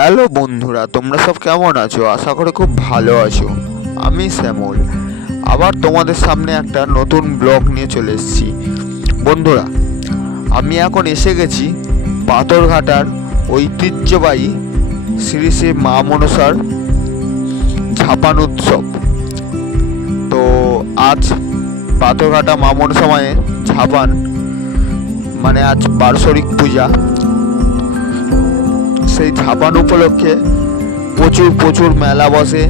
Hello বন্ধুরা, তোমরা সব কেমন আছো? আশা করি খুব ভালো আছো। আমি শ্যামল আবার তোমাদের সামনে একটা নতুন ব্লগ নিয়ে চলে এসেছি। বন্ধুরা, আমি এখন এসে গেছি পাথরঘাটার ঐতিহ্যবাহী শ্রী শ্রী মা মনসার ঝাপান উৎসব। তো আজ পাথরঘাটা মা মনসা মায়ের ঝাপান মানে আজ বার্ষরিক পূজা। সেই ঝাপান উপলক্ষে প্রচুর প্রচুর মেলা বসে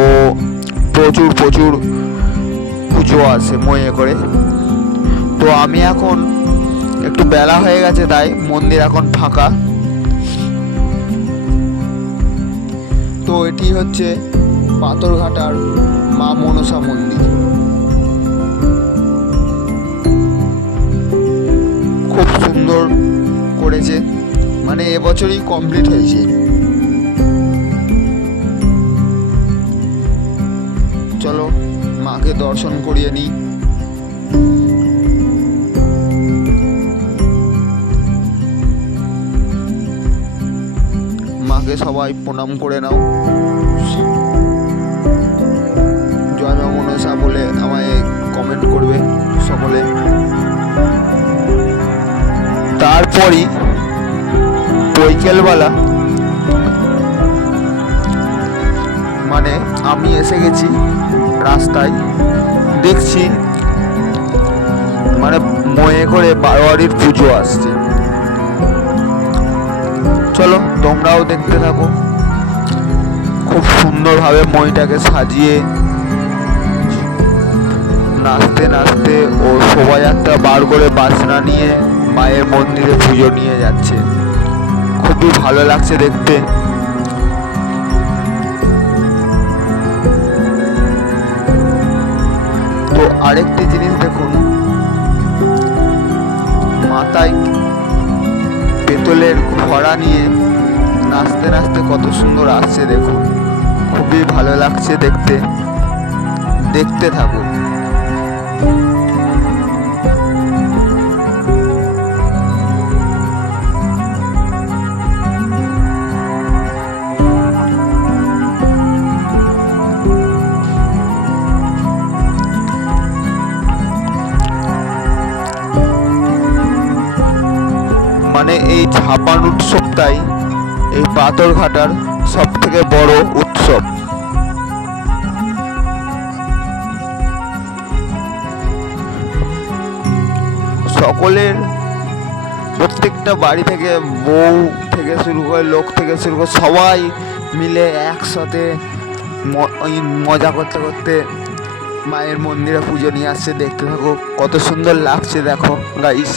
ও প্রচুর প্রচুর পুজো আসে ময়ে করে। তো আমি এখন একটু বেলা হয়ে গেছে, তাই মন্দির এখন ফাঁকা। তো এটি হচ্ছে পাথরঘাটার মা মনসা মন্দির। খুব সুন্দর করেছে, মানে এবছরই কমপ্লিট হয়েছে। চলো মাকে দর্শন করিয়ে নিই। মাকে সবাই প্রণাম করে নাও। জয় মা মনসা বলে আমায় কমেন্ট করবে সকলে। তারপরই বৈকালবেলা মানে আমি এসে গেছি রাস্তায়, দেখছি মানে ময়ে করে বারোয়ারির পুজো আসছে। চলো তোমরাও দেখতে থাকো। খুব সুন্দরভাবে মইটাকে সাজিয়ে নাচতে নাচতে ও শোভাযাত্রা বার করে বাজনা নিয়ে মায়ের মন্দিরে পুজো নিয়ে যাচ্ছে। খুবই ভালো লাগছে দেখতে। তো আরেকটি জিনিস দেখুন, মাথায় পেতলের ঘোড়া নিয়ে নাচতে নাচতে কত সুন্দর আসছে দেখুন। খুবই ভালো লাগছে দেখতে, দেখতে থাকুন। মানে এই ঝাপান উৎসবটাই এই পাথরঘাটার সব থেকে বড় উৎসব। সকলের প্রত্যেকটা বাড়ি থেকে বউ থেকে শুরু করে লোক থেকে শুরু করে সবাই মিলে একসাথে মজা করতে করতে মায়ের মন্দিরে পুজো নিয়ে আসছে। দেখতে থাকো কত সুন্দর লাগছে, দেখো গাইস।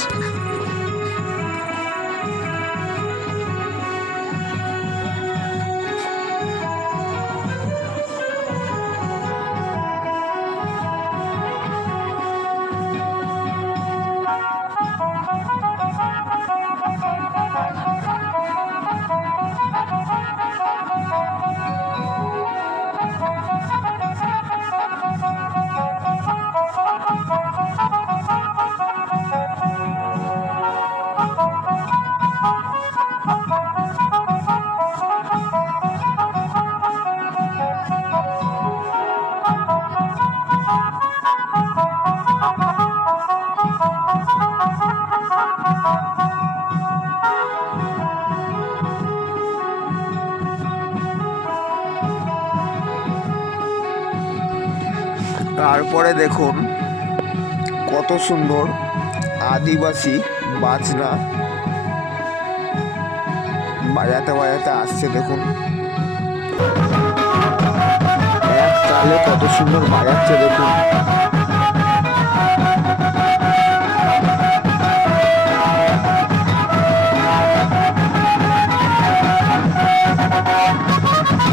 তারপরে দেখুন কত সুন্দর আদিবাসী বাজনা বাজাতে বাজাতে আসছে। দেখুন এক তালে কত সুন্দর বাজাচ্ছে দেখুন।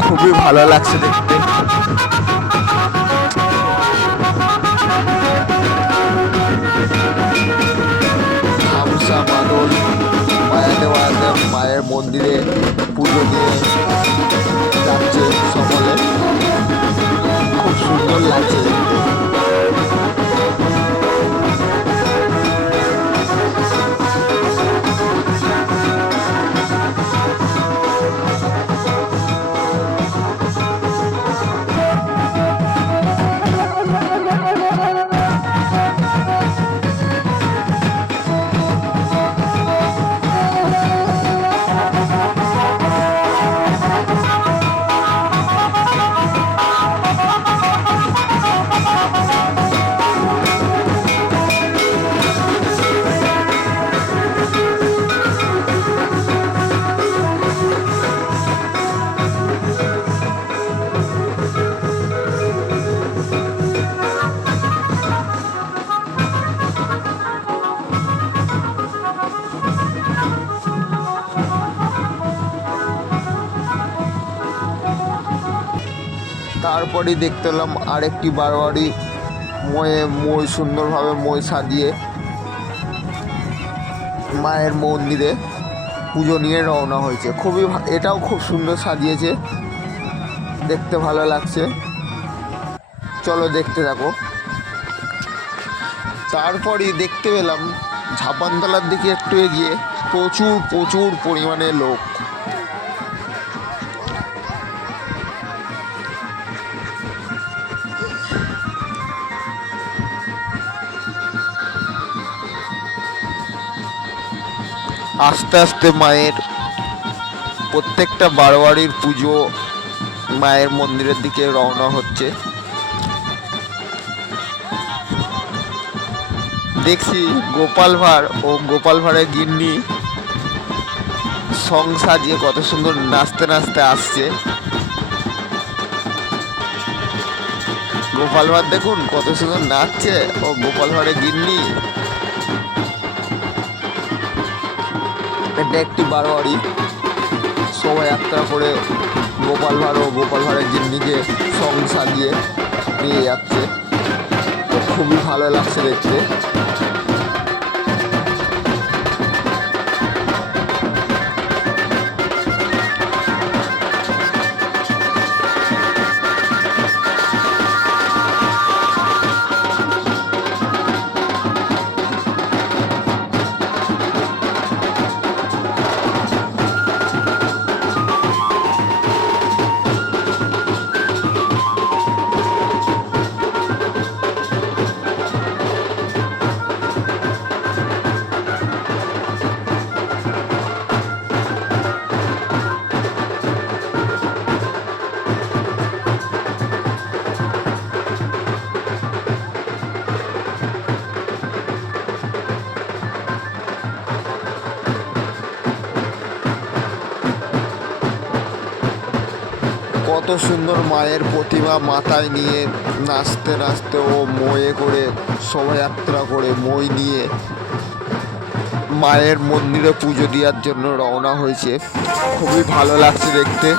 খুবই ভালো লাগছে দেখতে। মাদল বাজাতে বাজাতে মায়ের মন্দিরে পুজো দিয়ে যাচ্ছে সকলে। খুব সুন্দর লাগছে দেখতে। তারপরেই দেখতে পেলাম আরেকটি বারোয়ারি মই সুন্দরভাবে মই সাজিয়ে মায়ের মন্দিরে পুজো নিয়ে রওনা হয়েছে। এটাও খুব সুন্দর সাজিয়েছে, দেখতে ভালো লাগছে। চলো দেখতে থাকো। তারপরেই দেখতে পেলাম ঝাপানতলার দিকে একটু এগিয়ে প্রচুর পরিমাণে লোক। আস্তে আস্তে মায়ের প্রত্যেকটা বারোয়ারির পুজো মায়ের মন্দিরের দিকে রওনা হচ্ছে। দেখছি গোপাল ভাঁড় ও গোপাল ভাঁড়ের গিন্নি সং সাজিয়ে কত সুন্দর নাচতে নাচতে আসছে। গোপাল ভাঁড় দেখুন কত সুন্দর নাচছে, ও গোপাল ভাঁড়ের গিন্নি। এটা একটি বারোয়ারি, শোভাযাত্রা করে গোপাল ভাঁড় ও গোপাল ভাঁড়ের গিন্নিকে সং সাজিয়ে নিয়ে যাচ্ছে। তো খুবই ভালো লাগছে দেখতে। কত সুন্দর মায়ের প্রতিমা মাথায় নিয়ে নাচতে নাচতে ও ময়ে করে শোভাযাত্রা করে মই নিয়ে মায়ের মন্দিরে পুজো দেওয়ার জন্য রওনা হয়েছে। খুবই ভালো লাগছে দেখতে।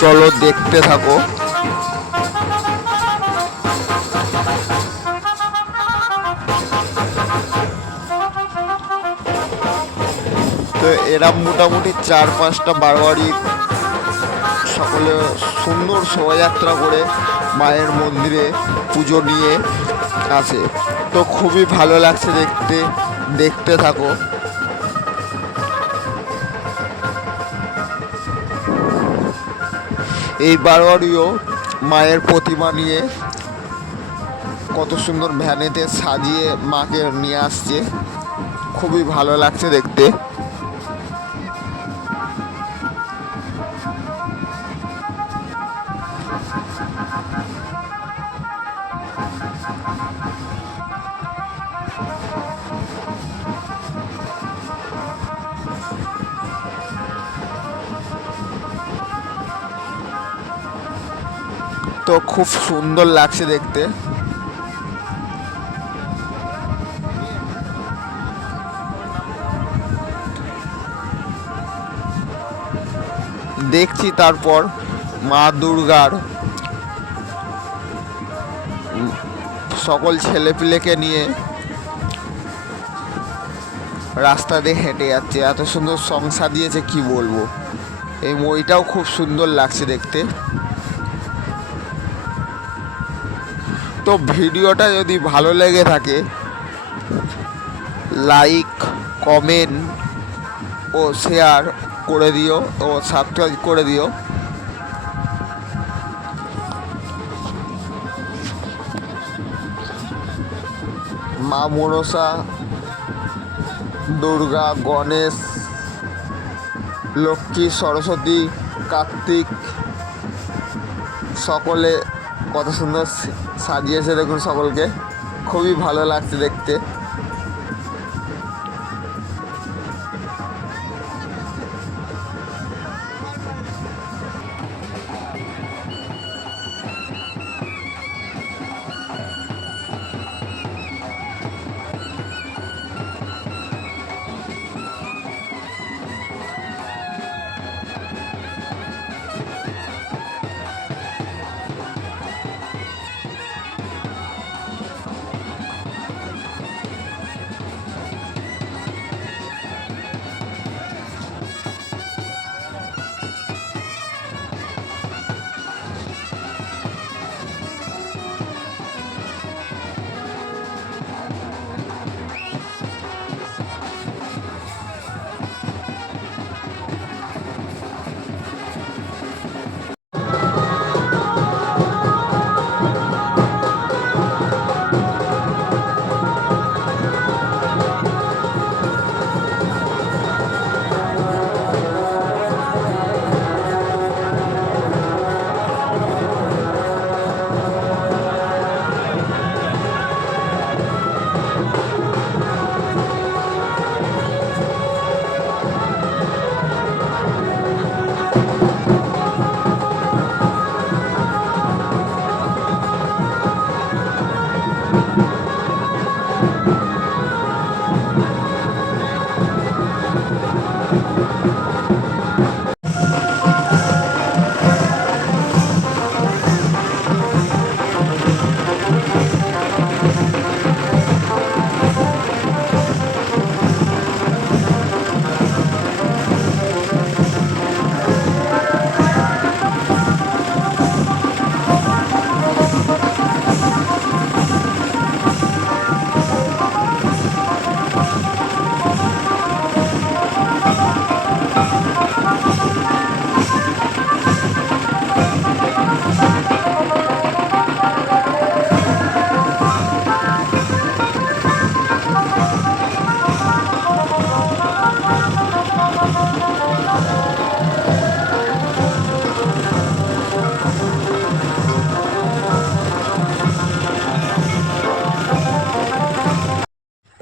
চলো দেখতে থাকো। তো এরা মোটামুটি 4-5টা বারোয়ারি সকলে সুন্দর শোভাযাত্রা করে মায়ের মন্দিরে পুজো নিয়ে আসে। তো খুবই ভালো লাগছে দেখতে। দেখতে থাকো। এই বারোয়ারিও মায়ের প্রতিমা নিয়ে কত সুন্দর ভ্যানেতে সাজিয়ে মাকে নিয়ে আসছে। খুবই ভালো লাগছে দেখতে। তো খুব সুন্দর লাগছে দেখতে। দেখছি তারপর মা দুর্গার সকল ছেলেপিলেকে নিয়ে রাস্তা দিয়ে হেঁটে যাচ্ছে। এত সুন্দর সংসার দিয়েছে কি বলবো। এই মইটাও খুব সুন্দর লাগছে দেখতে। তো ভিডিওটা যদি ভালো লেগে থাকে লাইক, কমেন্ট ও শেয়ার করে দিও ও সাবস্ক্রাইব করে দিও। মা মনসা, দুর্গা, গণেশ, লক্ষ্মী, সরস্বতী, কার্তিক সকলে কত সুন্দর সাজিয়েছে দেখুন সকলকে। খুবই ভালো লাগছে দেখতে।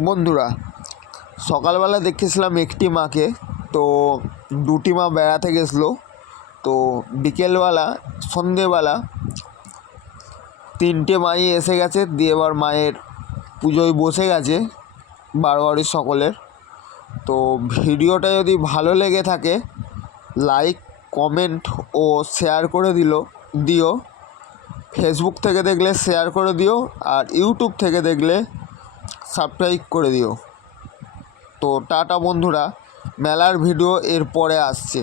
বন্ধুরা, সকালবেলা দেখেছিলাম একটি মাকে, তো দুটি মা বেড়াতে গেছিলো। তো বিকেলবেলা সন্ধেবেলা তিনটে মাই এসে গেছে, দিয়ে এবার মায়ের পুজোয় বসে গেছে বাড়ির সকলের। তো ভিডিওটা যদি ভালো লেগে থাকে লাইক, কমেন্ট ও শেয়ার করে দিও। ফেসবুক থেকে দেখলে শেয়ার করে দিও, আর ইউটিউব থেকে দেখলে সাবস্ক্রাইব করে দিও। তো টাটা বন্ধুরা, মেলার ভিডিও এর পরে আসছে।